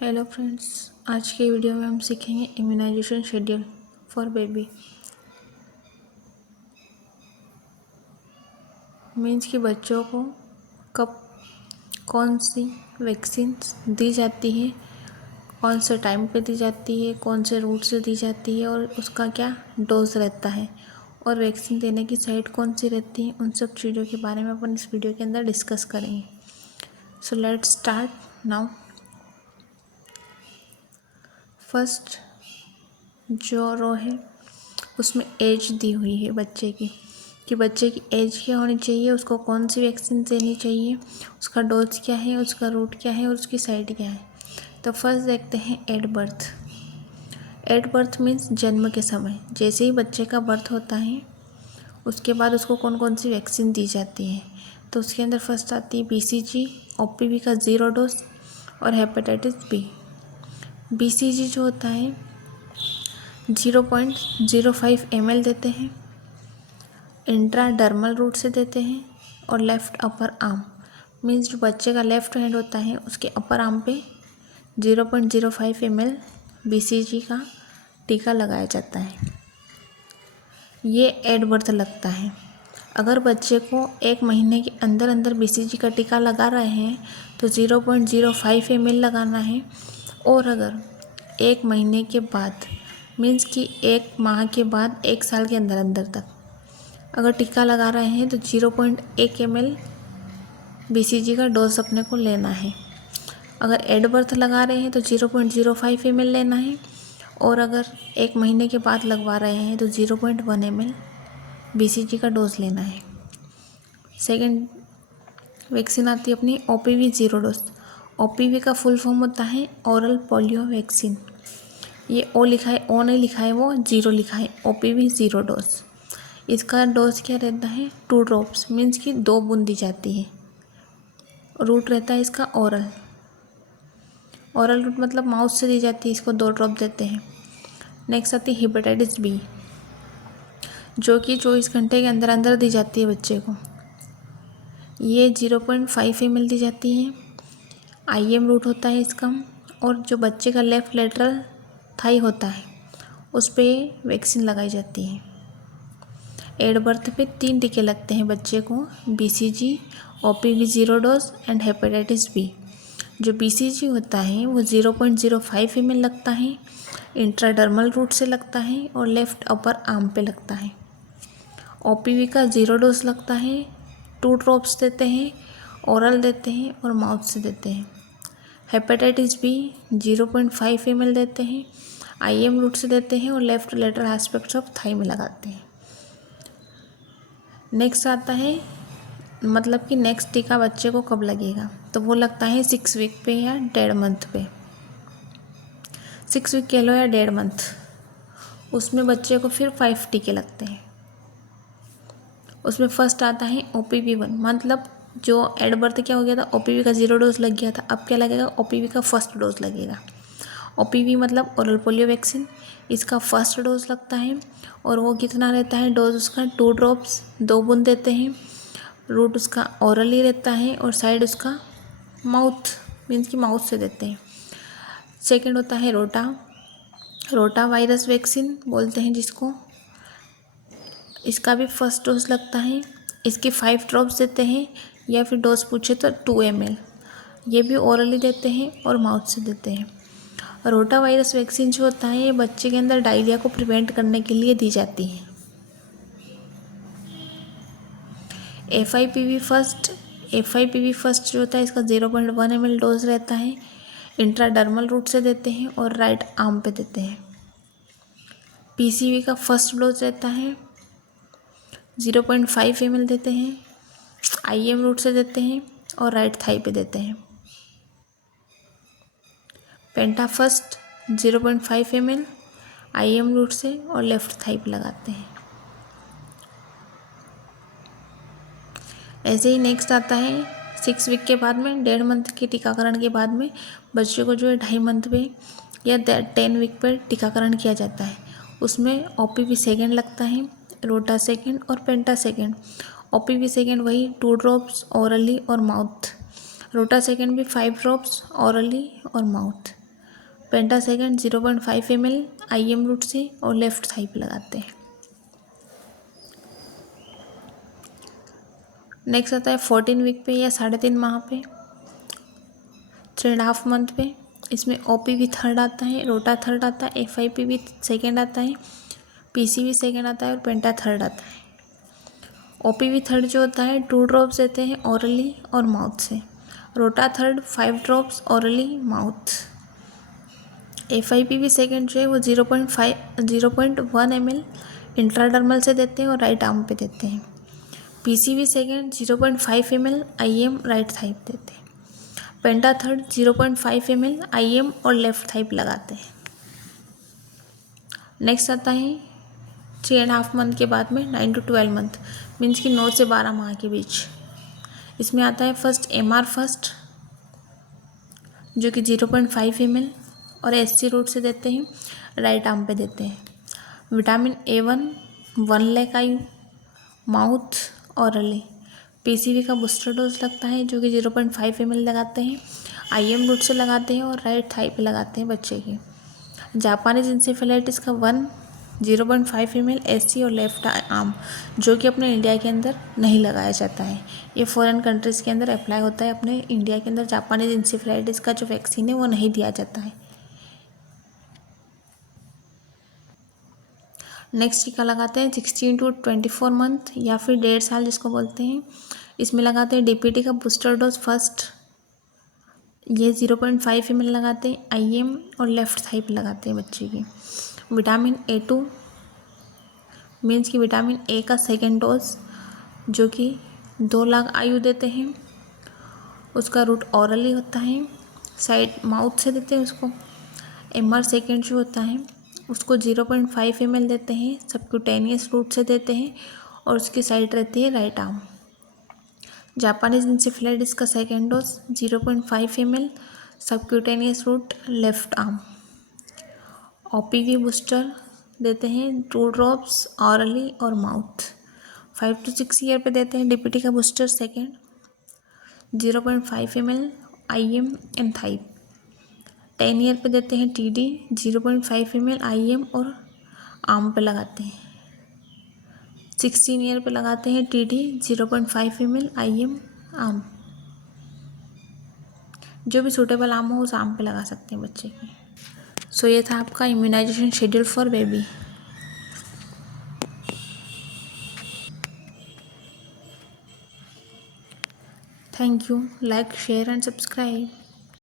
Hello friends, आज के video में हम सीखेंगे immunization schedule for baby. Means कि बच्चों को कब कौन सी वैक्सीन दी जाती है, कौन से टाइम पे दी जाती है, कौन से रूट से दी जाती है और उसका क्या डोज रहता है और वैक्सीन देने की साइट कौन सी रहती है, उन सब चीज़ों के बारे में अपन इस वीडियो के अंदर डिस्कस करेंगे। So let's start now. First जो रो है उसमें एज दी हुई है बच्चे की, कि बच्चे की एज क्या होनी चाहिए, उसको कौन सी वैक्सीन देनी चाहिए, उसका डोज क्या है, उसका रूट क्या है और उसकी साइड क्या है। तो फर्स्ट देखते हैं at birth. At birth means जन्म के समय, जैसे ही बच्चे का बर्थ होता है उसके बाद उसको कौन कौन सी वैक्सीन दी जाती है। तो उसके अंदर फर्स्ट आती है BCG, OPV का 0 डोज और हेपेटाइटिस बी। BCG जो होता है 0.05 ml देते हैं, इंट्राडर्मल रूट से देते हैं और लेफ़्ट अपर आर्म मीन्स जो बच्चे का लेफ़्ट हैंड होता है उसके अपर आर्म पे 0.05 ml BCG का टीका लगाया जाता है। ये एट बर्थ लगता है। अगर बच्चे को 1 महीने के अंदर अंदर BCG का टीका लगा रहे हैं तो 0.05 ml लगाना है, और अगर 1 महीने के बाद मीन्स कि 1 माह के बाद 1 साल के अंदर अंदर तक अगर टीका लगा रहे हैं तो 0.1 ml BCG का डोज अपने को लेना है। अगर एट बर्थ लगा रहे हैं तो 0.05 ml लेना है, और अगर 1 महीने के बाद लगवा रहे हैं तो 0.1 ml BCG का डोज लेना है। सेकेंड वैक्सीन आती है अपनी OPV 0 डोज। OPV का फुल फॉर्म होता है ओरल पोलियो वैक्सीन। ये ओ लिखा है, ओ नहीं लिखा है, वो 0 लिखा है, OPV 0 डोज। इसका डोज क्या रहता है 2 ड्रॉप्स मीन्स कि 2 बूंद दी जाती है। रूट रहता है इसका ओरल रूट मतलब माउथ से दी जाती है, इसको 2 ड्रॉप देते हैं। नेक्स्ट आती है हेपेटाइटिस बी, जो कि 24 घंटे के अंदर अंदर दी जाती है बच्चे को। ये 0.5 ml दी जाती है। IM रूट होता है इसका, और जो बच्चे का लेफ़्ट लेटरल थाई होता है उस पर वैक्सीन लगाई जाती है। एट बर्थ पे 3 टीके लगते हैं बच्चे को, BCG, OPV 0 dose and hepatitis B. जो BCG होता है वो 0.05 ml लगता है, इंट्राडर्मल रूट से लगता है और लेफ़्ट अपर आर्म पे लगता है। OPV का 0 डोज लगता है, 2 ड्रॉप्स देते हैं, ओरल देते हैं और माउथ से देते हैं। हेपेटाइटिस बी 0.5 ml देते हैं, IM रूट से देते हैं और left lateral aspects of thigh में लगाते हैं। नेक्स्ट आता है मतलब कि नेक्स्ट टीका बच्चे को कब लगेगा, तो वो लगता है 6 वीक पे या 1.5 मंथ पे। 6 वीक कह लो या 1.5 मंथ, उसमें बच्चे को फिर 5 टीके लगते हैं। उसमें फर्स्ट आता है OPV 1, मतलब जो एट बर्थ क्या हो गया था, OPV का 0 डोज लग गया था, अब क्या लगेगा OPV का फर्स्ट डोज लगेगा। OPV मतलब ओरल पोलियो वैक्सीन, इसका फर्स्ट डोज लगता है और वो कितना रहता है डोज उसका 2 ड्रॉप्स, 2 बूंद देते हैं। रूट उसका ओरल ही रहता है और साइड उसका माउथ मीन्स कि माउथ से देते हैं। सेकंड होता है रोटा वायरस वैक्सीन बोलते हैं जिसको, इसका भी फर्स्ट डोज लगता है। इसके 5 ड्रॉप्स देते हैं, या फिर डोज पूछे तो 2 ml, ये भी ओरली देते हैं और माउथ से देते हैं। रोटा वायरस वैक्सीन जो होता है ये बच्चे के अंदर डायरिया को प्रिवेंट करने के लिए दी जाती है। FIPV फर्स्ट जो होता है इसका 0.1 ml डोज रहता है, इंट्राडर्मल रूट से देते हैं और राइट आर्म पे देते हैं। PCV का फर्स्ट डोज रहता है 0.5 ml देते हैं, IM रूट से देते हैं और राइट थाई पे देते हैं। पेंटा फर्स्ट 0.5 ml IM रूट से और लेफ्ट थाई पे लगाते हैं। ऐसे ही नेक्स्ट आता है 6 वीक के बाद में, 1.5 मंथ के टीकाकरण के बाद में बच्चे को जो है 2.5 मंथ पे या 10 वीक पर टीकाकरण किया जाता है। उसमें OPV सेकेंड लगता है, रोटा सेकेंड और पेंटा सेकेंड। OPV सेकेंड वही 2 ड्रॉप्स ओरली और माउथ, रोटा सेकेंड भी 5 ड्रॉप्स ओरली और माउथ। पेंटा सेकेंड 0.5 ml IM रूट से और लेफ्ट थाई पे लगाते हैं। नेक्स्ट आता है 14 वीक पे या 3.5 माह पे, 3.5 मंथ पे। इसमें OPV थर्ड आता है, रोटा थर्ड आता है, FIPV सेकेंड आता है, PCV सेकेंड आता है और पेंटा थर्ड आता है। OPV थर्ड जो होता है 2 ड्रॉप्स देते हैं ऑरली और माउथ से। रोटा third 5 drops hourly mouth. FIPV second जो है वो 0.1 ml इंट्राडर्मल से देते हैं और राइट आर्म पे देते हैं। PCV second 0.5 ml IM right thigh पे देते हैं। पेंटा थर्ड 0.5 ml IM और लेफ्ट थाई पे लगाते हैं। नेक्स्ट आता है 3.5 मंथ के बाद में 9 to 12 मंथ, मीन्स कि 9 से 12 माह के बीच। इसमें आता है फर्स्ट MR फर्स्ट जो कि 0.5 ml और SC रूट से देते हैं, राइट आर्म पे देते हैं। Vitamin A1 1 lakh IU mouth hourly. PCV का बूस्टर डोज लगता है जो कि 0.5 ml लगाते हैं, IM रूट से लगाते हैं और राइट थाई पे लगाते हैं बच्चे के। जापानीज इंसेफेलाइटिस का 0.5 ml SC और लेफ्ट आर्म जो कि अपने इंडिया के अंदर नहीं लगाया जाता है, ये फॉरेन कंट्रीज़ के अंदर अप्लाई होता है। अपने इंडिया के अंदर जापानीज इंसेफेलाइटिस का जो वैक्सीन है वो नहीं दिया जाता है। नेक्स्ट टीका लगाते हैं 16 to 24 मंथ या फिर 1.5 साल जिसको बोलते हैं। इसमें लगाते हैं DPT का बूस्टर डोज फर्स्ट, ये 0.5 ml लगाते हैं IM और लेफ्ट थाई पे लगाते हैं बच्चे की। विटामिन A2 मीन्स कि विटामिन A का सेकेंड डोज जो कि 2 लाख IU देते हैं, उसका रूट ऑरली होता है, साइड माउथ से देते हैं उसको। MR सेकेंड जो होता है उसको 0.5 ml देते हैं, सबक्यूटेनियस रूट से देते हैं और उसकी साइड रहती है राइट आर्म। जापानीज इंसेफेलाइटिस का second dose 0.5 ml subcutaneous route left arm. OPV booster देते हैं 2 ड्रॉप्स ऑरली और माउथ। 5 to 6 ईयर पे देते हैं DPT का booster second 0.5 ml IM and thigh. 10 year पे देते हैं TD 0.5 ml IM और आर्म पे लगाते हैं। 16 ईयर पे लगाते हैं TD 0.5 ml IM आर्म। जो भी सूटेबल आर्म हो उस आर्म पे लगा सकते हैं बच्चे की। सो ये था आपका immunization schedule for baby. Thank you. Like share and subscribe.